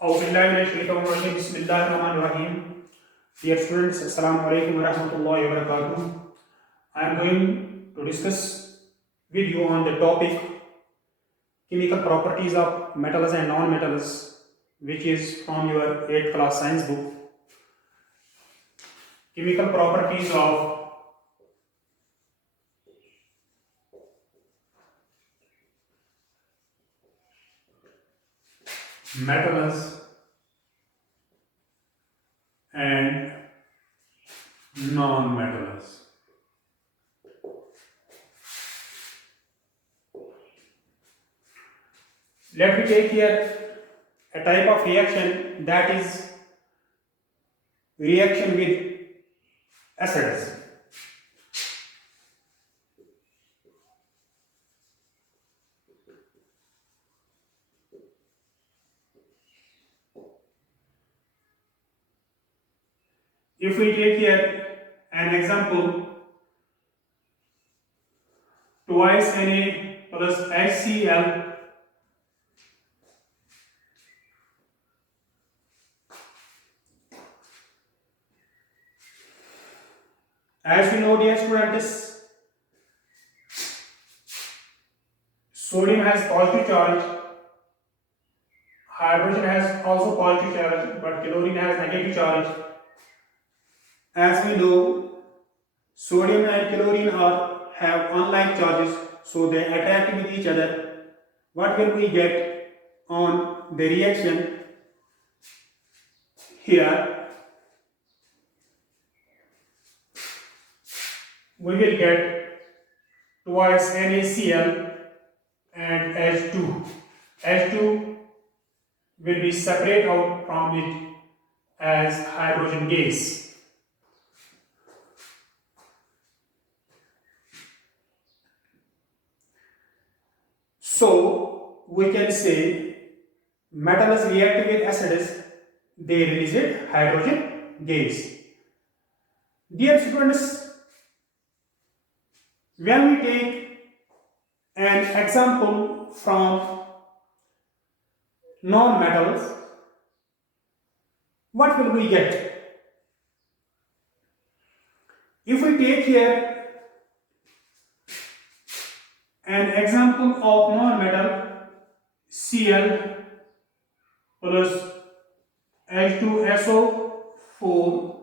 Bismillahirrahmanirrahim. Dear students, Assalamu alaikum wa rahmatullahi wa barakatuh. I am going to discuss with you on the topic chemical properties of metals and non-metals, which is from your 8th class science book. Chemical properties of metals and non-metals. Let me take here a type of reaction, that is reaction with acids. If we take here an example, twice Na plus HCl as we know, dear students, sodium has positive charge, hydrogen has also positive charge, but chlorine has negative charge. As we know, sodium and chlorine have unlike charges, so they attract with each other. What will we get on the reaction here? We will get twice NaCl and H2. H2 will be separate out from it as hydrogen gas. So we can say metals react with acids, they release hydrogen gas. Dear students, when we take an example from non-metals, what will we get? If we take here an example of non-metal, Cl plus H2SO4,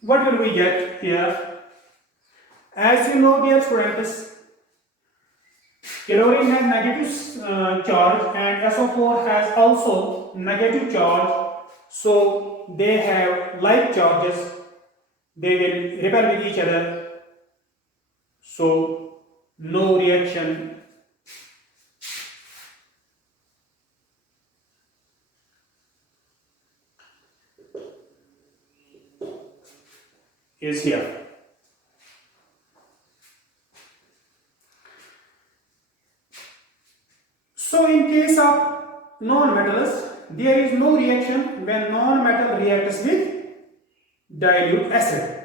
what will we get here? As you know, dear students, chlorine has negative charge and SO4 has also negative charge, so they have like charges, they will repel with each other, so no reaction is here. So in case of non-metals, there is no reaction when non-metal reacts with dilute acid.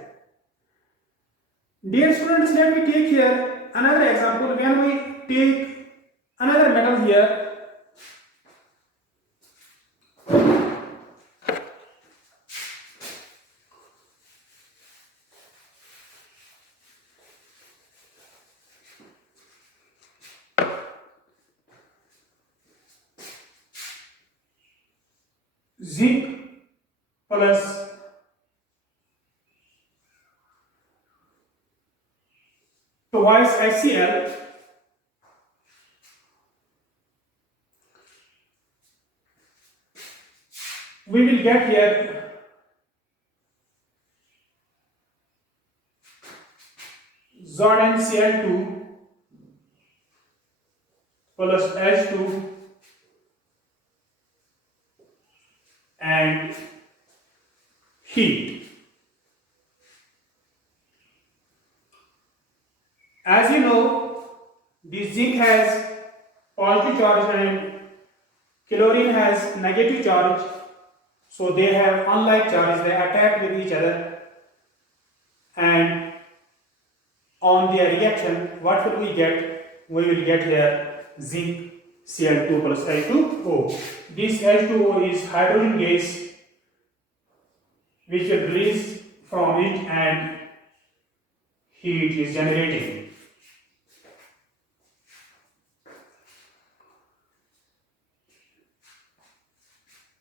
Dear students, let me take here another example. When we take another metal here, zinc plus twice HCl, we will get here ZnCl2 plus H2 and heat. As you know, this zinc has positive charge and chlorine has negative charge, so they have unlike charges, they attack with each other, and on their reaction, what will we get? we will get here zinc Cl2 plus H2O. This H2O is hydrogen gas which will release from it and heat is generating.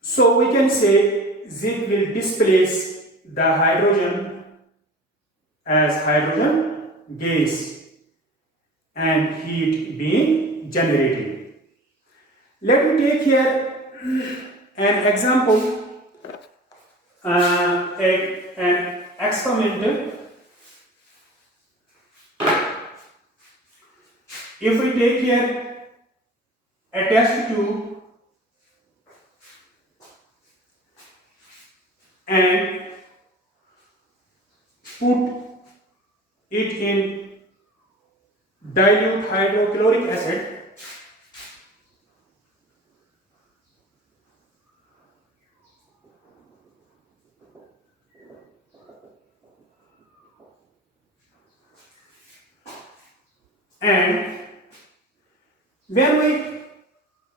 So we can say zinc will displace the hydrogen as hydrogen gas and heat being generated. Let me take here an example, an experiment. If we take here a test tube and put it in dilute hydrochloric acid, and when we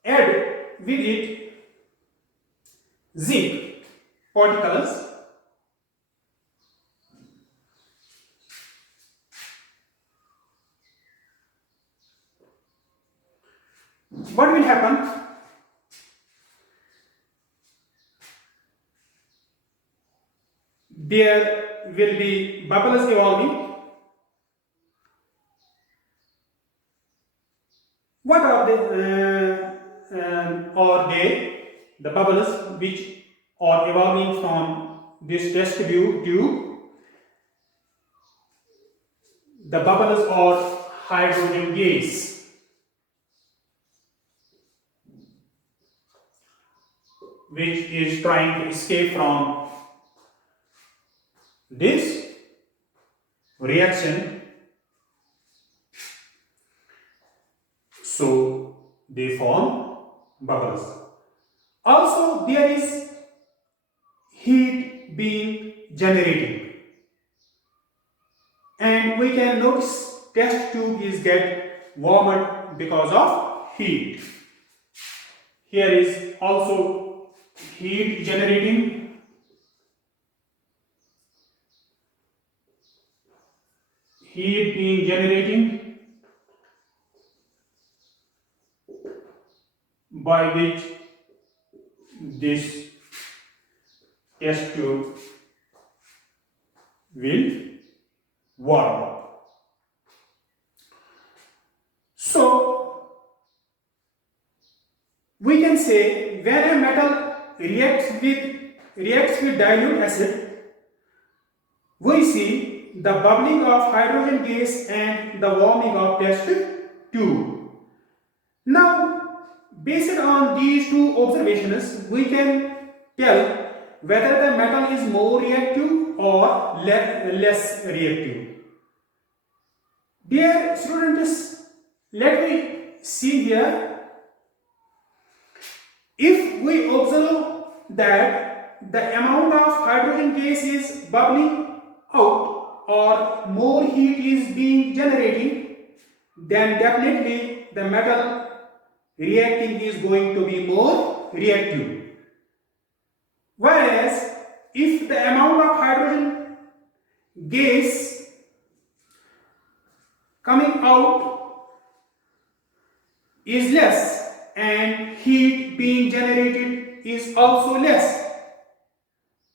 add with it zinc particles, what will happen? There will be bubbles evolving. What are the bubbles which are evolving from this test tube? The bubbles are hydrogen gas. Which is trying to escape from this reaction. So they form bubbles. Also there is heat being generated, and we can notice test tube is get warmer because of heat. Here is also heat generating. Heat being generating by which this test tube will warm up. So we can say when a metal reacts with dilute acid, we see the bubbling of hydrogen gas and the warming of test tube. Now, based on these two observations, we can tell whether the metal is more reactive or less reactive. Dear students, let me see here. If we observe that the amount of hydrogen gas is bubbling out or more heat is being generated, then definitely the metal reacting is going to be more reactive. Whereas if the amount of hydrogen gas coming out is less and heat being generated is also less,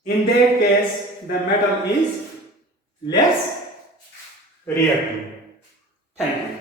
in that case the metal is less reactive. Thank you.